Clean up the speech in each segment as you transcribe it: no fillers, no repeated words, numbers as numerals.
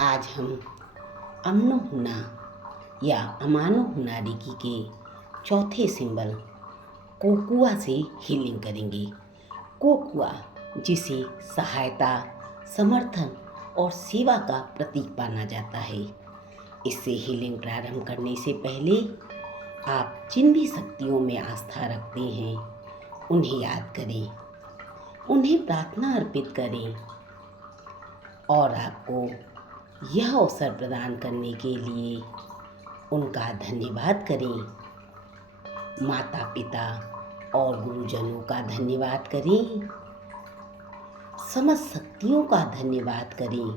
आज हम अमनो हुना या अमानो हुना रेकी के चौथे सिंबल कोकुआ से हीलिंग करेंगे। कोकुआ, जिसे सहायता, समर्थन और सेवा का प्रतीक माना जाता है। इससे हीलिंग प्रारंभ करने से पहले आप जिन भी शक्तियों में आस्था रखते हैं उन्हें याद करें, उन्हें प्रार्थना अर्पित करें और आपको यह अवसर प्रदान करने के लिए उनका धन्यवाद करें। माता पिता और गुरुजनों का धन्यवाद करें, समस्त शक्तियों का धन्यवाद करें,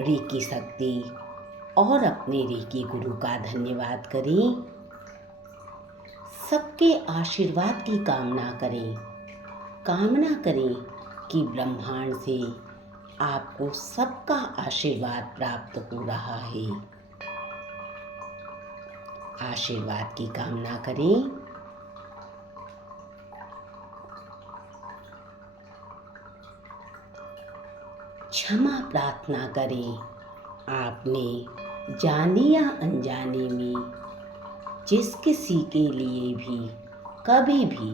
रेकी शक्ति और अपने रेकी गुरु का धन्यवाद करें। सबके आशीर्वाद की कामना करें कि ब्रह्मांड से आपको सबका आशीर्वाद प्राप्त हो रहा है। आशीर्वाद की कामना करें। क्षमा प्रार्थना करें। आपने जाने या अनजाने में जिस किसी के लिए भी कभी भी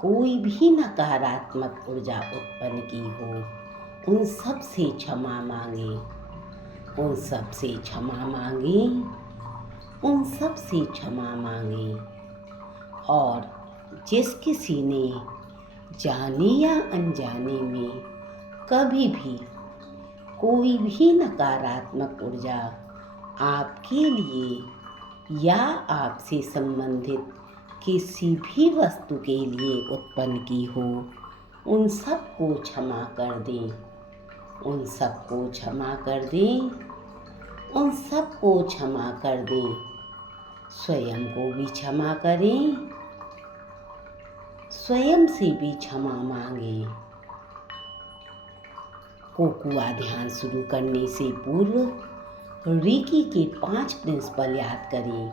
कोई भी नकारात्मक ऊर्जा उत्पन्न की हो, उन सब से क्षमा मांगे, उन सब से क्षमा मांगे, उन सब से क्षमा मांगे। और जिस किसी ने जाने या अनजाने में कभी भी कोई भी नकारात्मक ऊर्जा आपके लिए या आपसे संबंधित किसी भी वस्तु के लिए उत्पन्न की हो, उन सबको क्षमा कर दें, उन सबको क्षमा कर दें, उन सबको क्षमा कर दें। स्वयं को भी क्षमा करें, स्वयं से भी क्षमा मांगें। कोकुआ ध्यान शुरू करने से पूर्व रेकी के 5 प्रिंसिपल याद करें।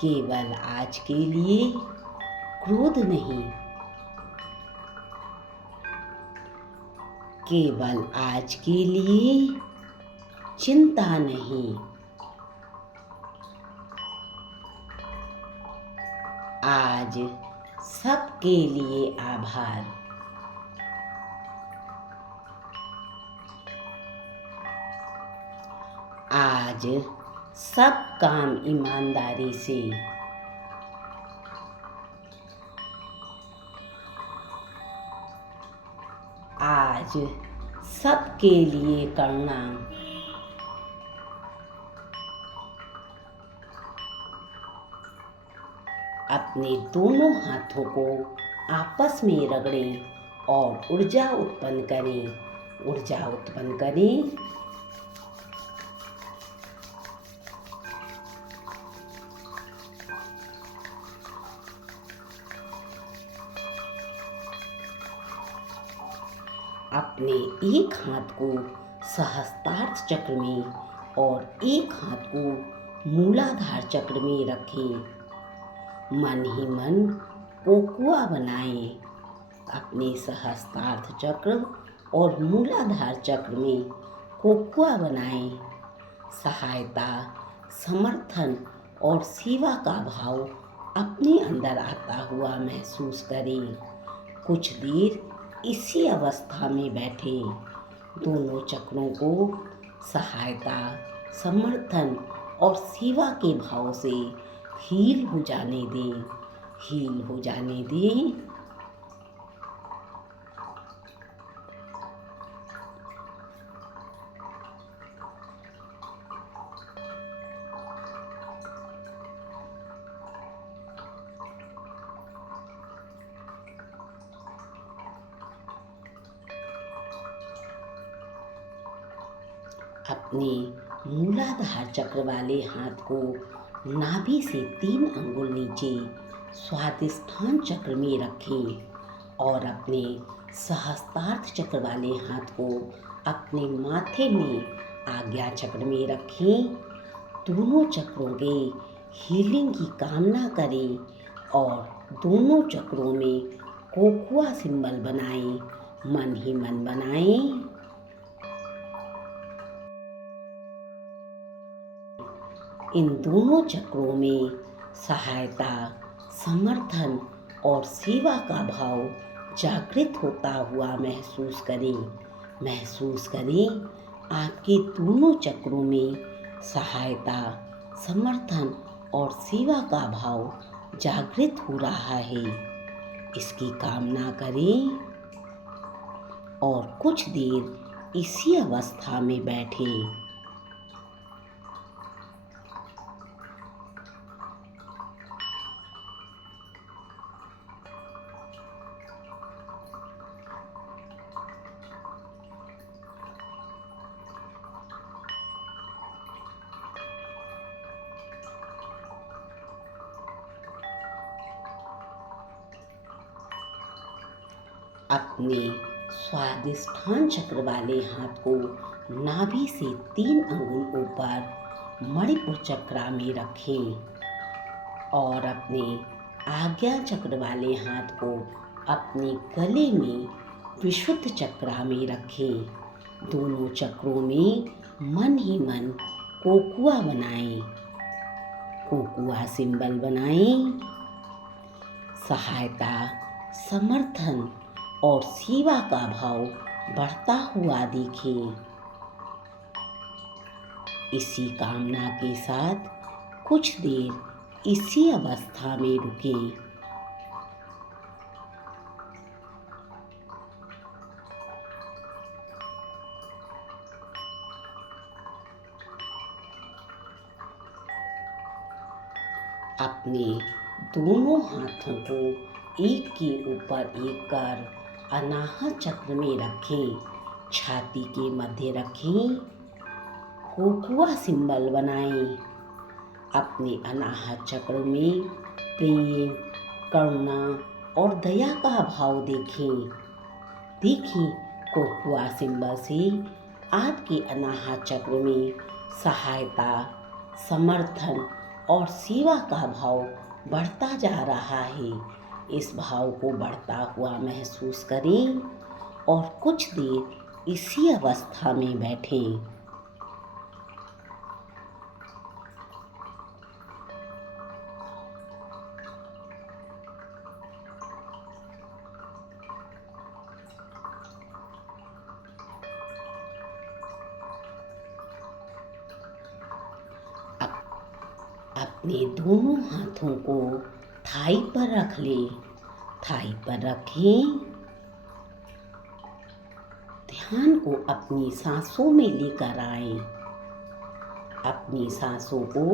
केवल आज के लिए क्रोध नहीं, केवल आज के लिए चिंता नहीं, आज सबके लिए आभार। आज सब काम ईमानदारी से, आज सबके लिए करुणा। अपने दोनों हाथों को आपस में रगड़ें और ऊर्जा उत्पन्न करें, ऊर्जा उत्पन्न करें। अपने एक हाथ को सहस्त्रार्थ चक्र में और एक हाथ को मूलाधार चक्र में रखें। मन ही मन कोकुआ बनाएं। अपने सहस्त्रार्थ चक्र और मूलाधार चक्र में कोकुआ बनाएं। सहायता, समर्थन और सेवा का भाव अपने अंदर आता हुआ महसूस करें। कुछ देर इसी अवस्था में बैठे दोनों चक्रों को सहायता, समर्थन और सेवा के भाव से हील हो जाने दें, हील हो जाने दें। अपने मूलाधार चक्र वाले हाथ को नाभि से 3 अंगुल नीचे स्वादिष्ठान चक्र में रखें और अपने सहस्त्रार्थ चक्र वाले हाथ को अपने माथे में आज्ञा चक्र में रखें। दोनों चक्रों के हीलिंग की कामना करें और दोनों चक्रों में कोकुआ सिंबल बनाएं, मन ही मन बनाएं। इन दोनों चक्रों में सहायता, समर्थन और सेवा का भाव जागृत होता हुआ महसूस करें। महसूस करें आपके दोनों चक्रों में सहायता, समर्थन और सेवा का भाव जागृत हो रहा है। इसकी कामना करें और कुछ देर इसी अवस्था में बैठें। अपने स्वादिष्ठान चक्र वाले हाथ को नाभि से 3 अंगुल ऊपर मणिपुर चक्र में रखें और अपने आज्ञा चक्र वाले हाथ को अपने गले में विशुद्ध चक्र में रखें। दोनों चक्रों में मन ही मन कोकुआ बनाएं। कोकुआ सिंबल बनाएं। सहायता, समर्थन और सेवा का भाव बढ़ता हुआ देखें। इसी कामना के साथ कुछ देर इसी अवस्था में रुकें। अपने दोनों हाथों को एक के ऊपर एक कर अनाहत चक्र में रखें। छाती के मध्य रखें। कोकुआ सिंबल बनाएं। अपने अनाहत चक्र में प्रेम, करुणा और दया का भाव देखें। देखिए कोकुआ सिंबल से आपके अनाहत चक्र में सहायता, समर्थन और सेवा का भाव बढ़ता जा रहा है। इस भाव को बढ़ता हुआ महसूस करें और कुछ देर इसी अवस्था में बैठें। अपने दोनों हाथों को थाई पर रख लें। थाई पर रखें। ध्यान को अपनी सांसों में लेकर आएं। अपनी सांसों को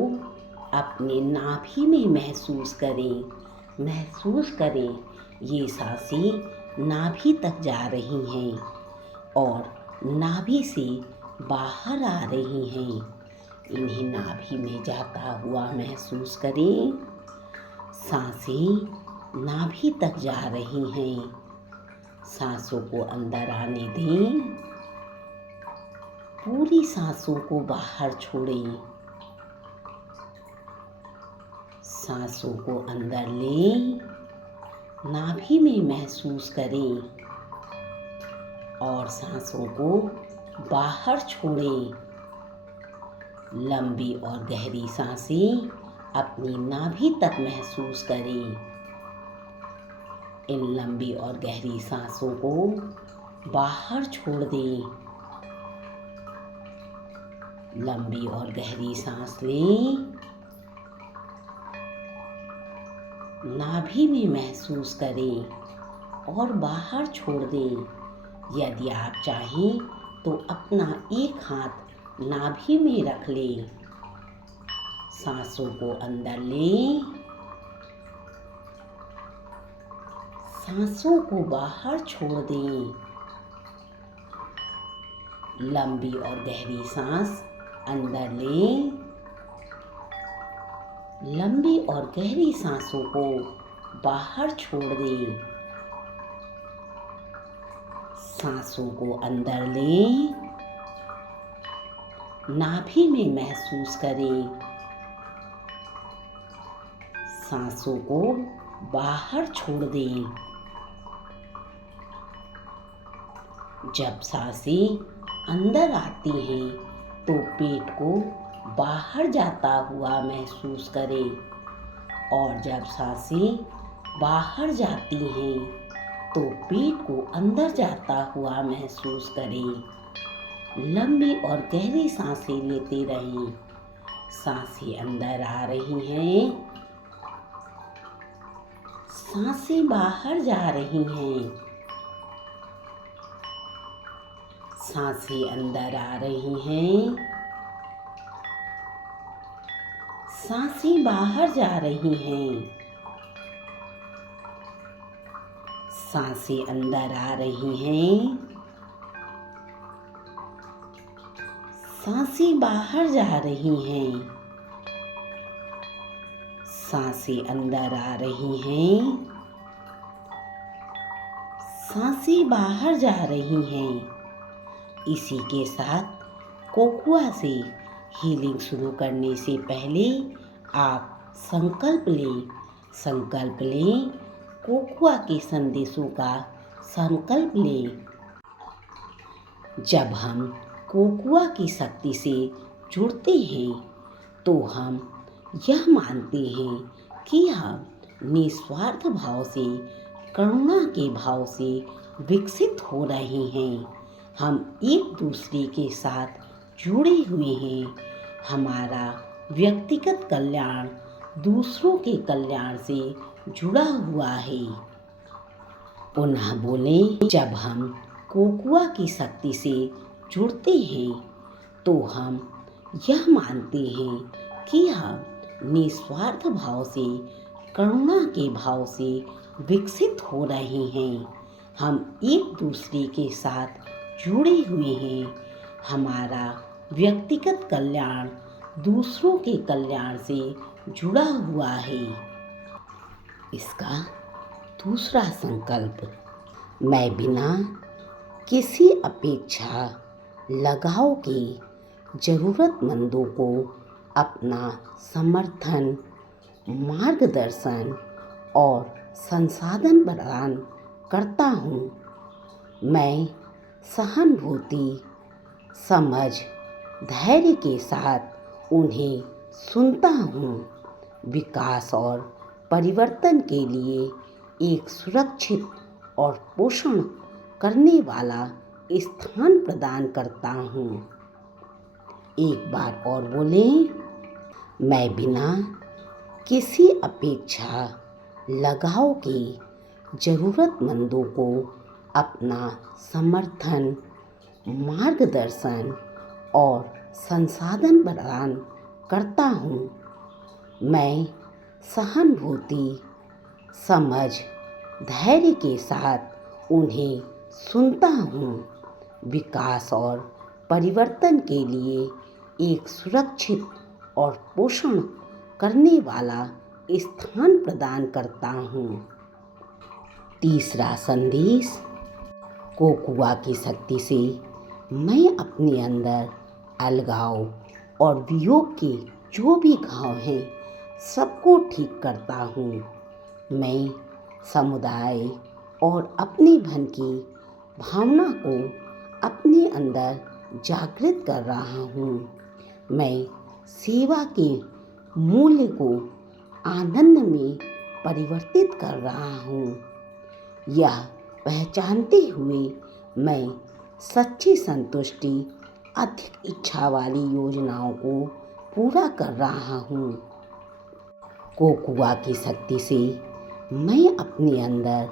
अपने नाभि में महसूस करें। महसूस करें ये सांसें नाभि तक जा रही हैं और नाभि से बाहर आ रही हैं। इन्हें नाभि में जाता हुआ महसूस करें। सांसें नाभि तक जा रही हैं। सांसों को अंदर आने दें। पूरी सांसों को बाहर छोड़ें। सांसों को अंदर लें। नाभि में महसूस करें और सांसों को बाहर छोड़ें। लंबी और गहरी सांसें अपनी नाभि तक महसूस करें। इन लंबी और गहरी सांसों को बाहर छोड़ दें। लंबी और गहरी सांस लें। नाभि में महसूस करें और बाहर छोड़ दें। यदि आप चाहें तो अपना एक हाथ नाभि में रख लें। सांसों को अंदर लें। सांसों को बाहर छोड़ दें। लंबी और गहरी सांस अंदर लें। लंबी और गहरी सांसों को बाहर छोड़ दें। सांसों को अंदर लें। नाभि में महसूस करें। सांसों को बाहर छोड़ दें। जब सांसें अंदर आती हैं तो पेट को बाहर जाता हुआ महसूस करें। और जब सांसें बाहर जाती हैं तो पेट को अंदर जाता हुआ महसूस करें। लंबी और गहरी सांसें लेते रहें। सांसें अंदर आ रही हैं, सांसें बाहर जा रही हैं। सांसें अंदर आ रही हैं, सांसें बाहर जा रही हैं। सांसें अंदर आ रही हैं, सांसें बाहर जा रही हैं। सांसें अंदर आ रही हैं, सांसें बाहर जा रही हैं। इसी के साथ कोकुआ से हीलिंग शुरू करने से पहले आप संकल्प लें, कोकुआ के संदेशों का संकल्प लें। जब हम कोकुआ की शक्ति से जुड़ते हैं तो हम यह मानते हैं कि हम निस्वार्थ भाव से, करुणा के भाव से विकसित हो रहे हैं। हम एक दूसरे के साथ जुड़े हुए हैं। हमारा व्यक्तिगत कल्याण दूसरों के कल्याण से जुड़ा हुआ है। पुनः बोलें, जब हम कोकुआ की शक्ति से जुड़ते हैं तो हम यह मानते हैं कि हम निस्वार्थ भाव से, करुणा के भाव से विकसित हो रहे हैं। हम एक दूसरे के साथ जुड़े हुए हैं। हमारा व्यक्तिगत कल्याण दूसरों के कल्याण से जुड़ा हुआ है। इसका दूसरा संकल्प, मैं बिना किसी अपेक्षा लगाव के ज़रूरतमंदों को अपना समर्थन, मार्गदर्शन और संसाधन प्रदान करता हूँ। मैं सहानुभूति, समझ, धैर्य के साथ उन्हें सुनता हूँ। विकास और परिवर्तन के लिए एक सुरक्षित और पोषण करने वाला स्थान प्रदान करता हूँ। एक बार और बोलें, मैं बिना किसी अपेक्षा लगाव के ज़रूरतमंदों को अपना समर्थन, मार्गदर्शन और संसाधन प्रदान करता हूँ। मैं सहानुभूति, समझ, धैर्य के साथ उन्हें सुनता हूँ। विकास और परिवर्तन के लिए एक सुरक्षित और पोषण करने वाला स्थान प्रदान करता हूँ। तीसरा संदेश, कोकुआ की शक्ति से मैं अपने अंदर अलगाव और वियोग के जो भी घाव हैं सबको ठीक करता हूँ। मैं समुदाय और अपने धन की भावना को अपने अंदर जागृत कर रहा हूँ। मैं सेवा के मूल्य को आनंद में परिवर्तित कर रहा हूँ। यह पहचानते हुए मैं सच्ची संतुष्टि, अधिक इच्छा वाली योजनाओं को पूरा कर रहा हूँ। कोकुआ की शक्ति से मैं अपने अंदर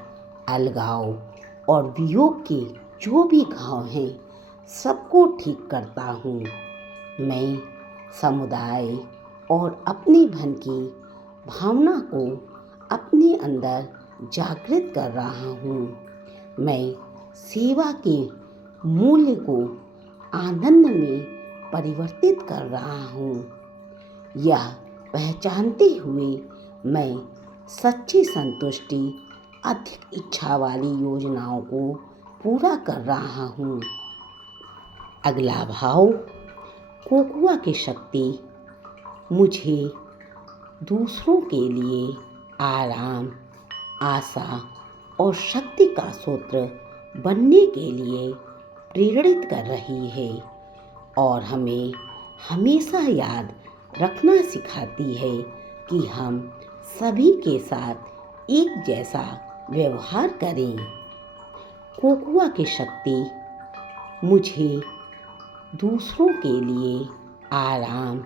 अलगाव और वियोग के जो भी घाव हैं सबको ठीक करता हूँ। मैं समुदाय और अपने धन की भावना को अपने अंदर जागृत कर रहा हूँ। मैं सेवा के मूल्य को आनंद में परिवर्तित कर रहा हूँ। यह पहचानते हुए मैं सच्ची संतुष्टि, अधिक इच्छा वाली योजनाओं को पूरा कर रहा हूँ। अगला भाव, कोकुआ की शक्ति मुझे दूसरों के लिए आराम, आशा और शक्ति का स्रोत बनने के लिए प्रेरित कर रही है और हमें हमेशा याद रखना सिखाती है कि हम सभी के साथ एक जैसा व्यवहार करें। कोकोआ की शक्ति मुझे दूसरों के लिए आराम,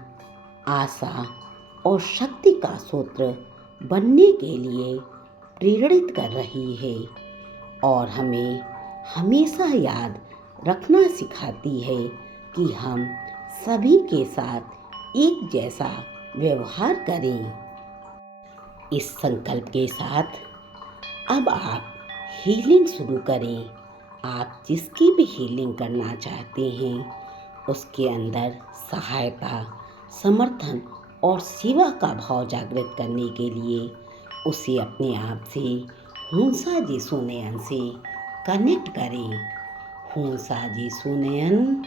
आशा और शक्ति का सूत्र बनने के लिए प्रेरित कर रही है और हमें हमेशा याद रखना सिखाती है कि हम सभी के साथ एक जैसा व्यवहार करें। इस संकल्प के साथ अब आप हीलिंग शुरू करें। आप जिसकी भी हीलिंग करना चाहते हैं उसके अंदर सहायता, समर्थन और सेवा का भाव जागृत करने के लिए उसे अपने आप से हूंसा जीसू नयन से कनेक्ट करें। हूंसा जीसू नयन,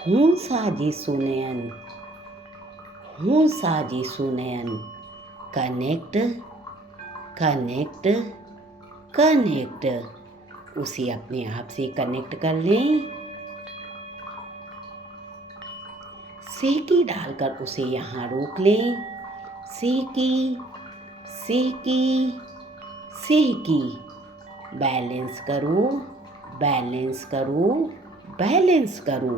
हूंसा जीसू नयन, हूंसा जीसू नयन। Connect, connect, connect. उसे अपने आप से कनेक्ट कर लें। सेकी डालकर उसे यहाँ रोक लें। सेकी, सेकी, सेकी। बैलेंस करो, बैलेंस करो, बैलेंस करो।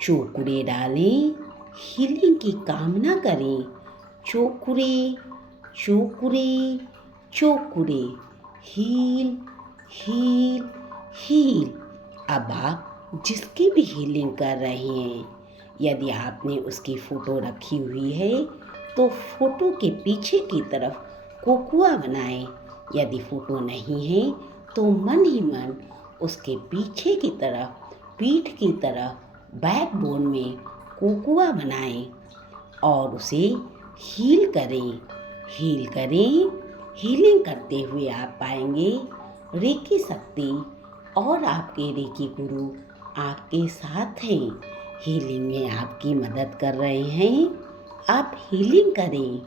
चोकुरे डालें, हीलिंग की कामना करें। चोकुरे, चोकुरे, चोकुरे। Heal, heal, heal. अब आप जिसकी भी हीलिंग कर रहे हैं, यदि आपने उसकी फ़ोटो रखी हुई है तो फ़ोटो के पीछे की तरफ कोकोआ बनाएं। यदि फ़ोटो नहीं है तो मन ही मन उसके पीछे की तरफ, पीठ की तरफ, बैकबोन में कोकोआ बनाएं और उसे हील करें, हील करें। हीलिंग करते हुए आप पाएंगे रेकी शक्ति और आपके रेकी गुरु आपके साथ हैं, हीलिंग में आपकी मदद कर रहे हैं। आप हीलिंग करें।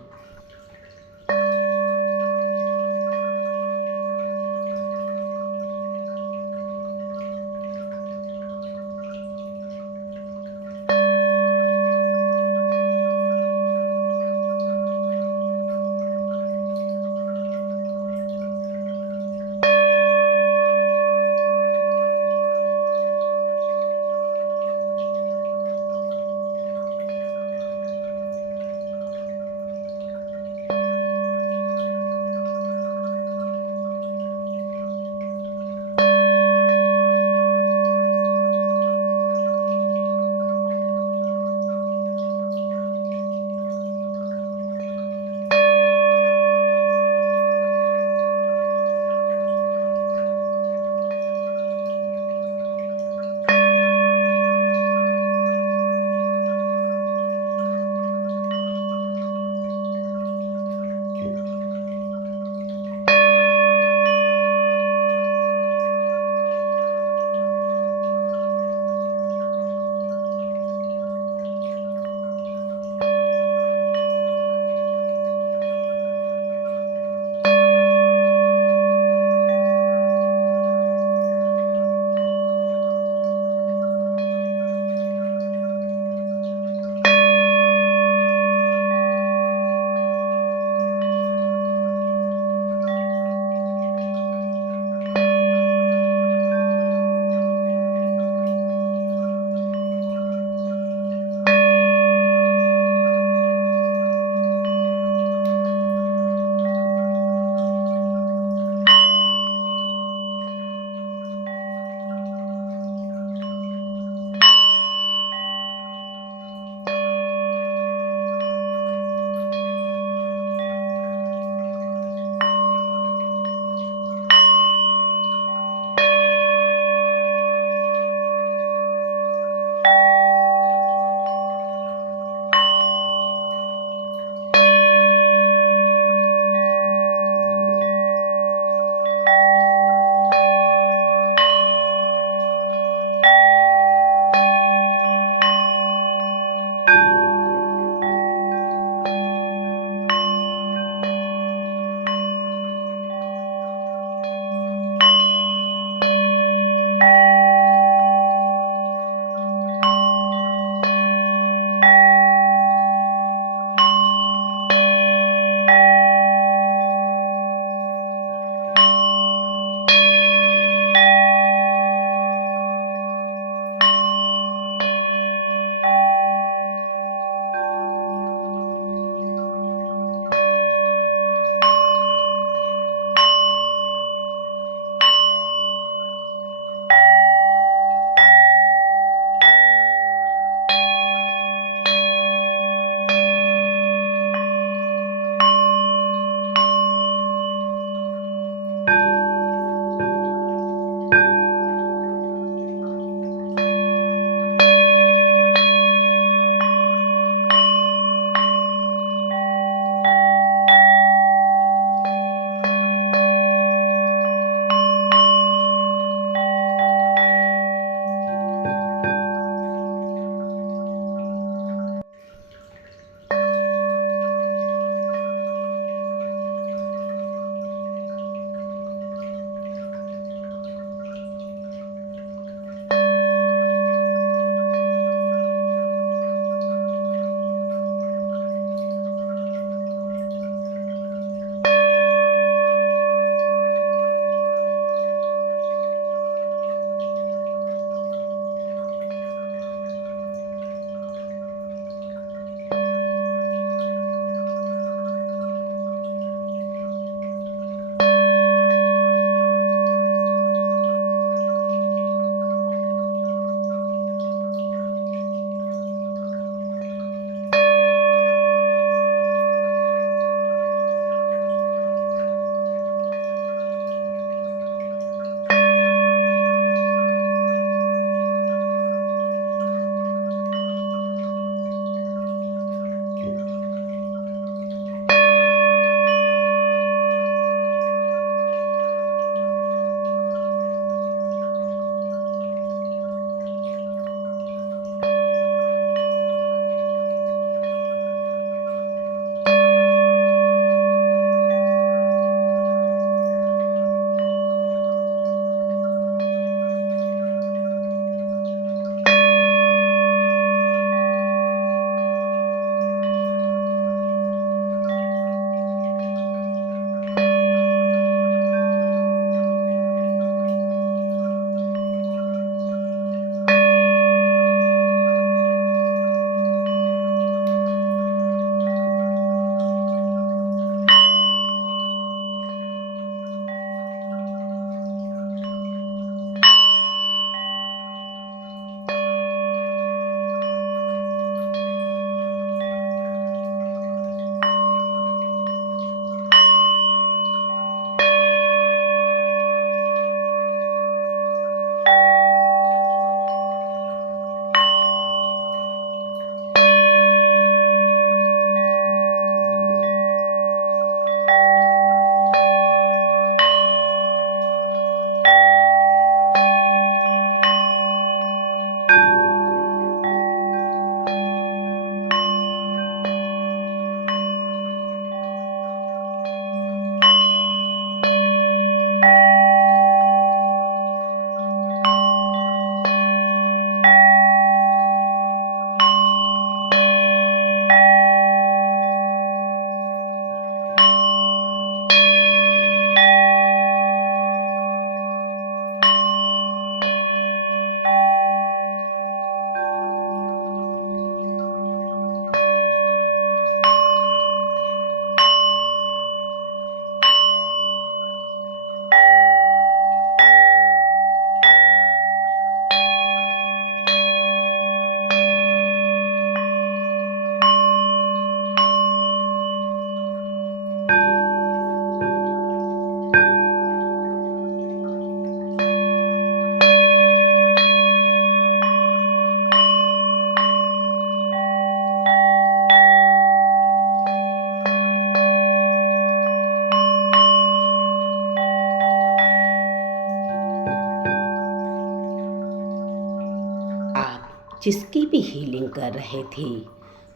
जिसकी भी हीलिंग कर रहे थे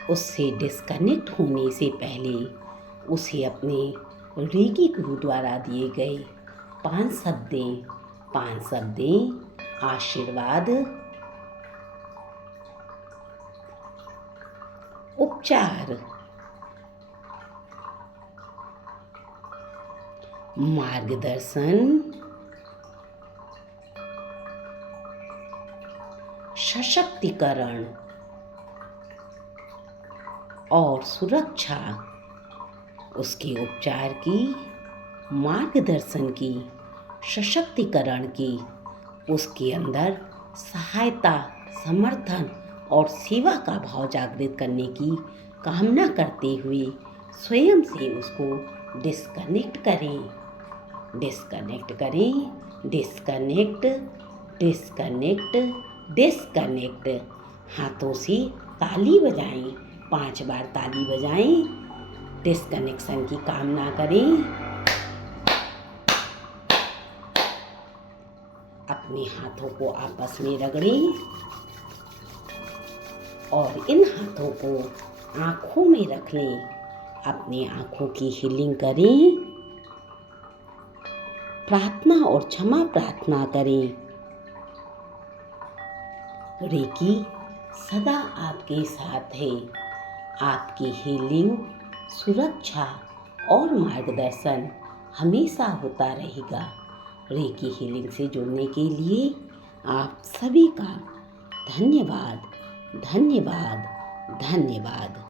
उससे डिस्कनेक्ट होने से पहले उसे अपने रेकी गुरु द्वारा दिए गए 5 शब्दें आशीर्वाद, उपचार, मार्गदर्शन, सशक्तिकरण और सुरक्षा, उसके उपचार की, मार्गदर्शन की, सशक्तिकरण की, उसके अंदर सहायता, समर्थन और सेवा का भाव जागृत करने की कामना करते हुए स्वयं से उसको डिस्कनेक्ट करें, डिस्कनेक्ट करें, डिस्कनेक्ट, डिस्कनेक्ट, डिस्कनेक्ट। हाथों से ताली बजाएं, 5 बार ताली बजाएं, डिस्कनेक्शन की कामना करें। अपने हाथों को आपस में रगड़ें और इन हाथों को आँखों में रख लें। अपनी आँखों की हीलिंग करें, प्रार्थना और क्षमा प्रार्थना करें। रेकी सदा आपके साथ है। आपकी हीलिंग, सुरक्षा और मार्गदर्शन हमेशा होता रहेगा। रेकी हीलिंग से जुड़ने के लिए आप सभी का धन्यवाद, धन्यवाद, धन्यवाद।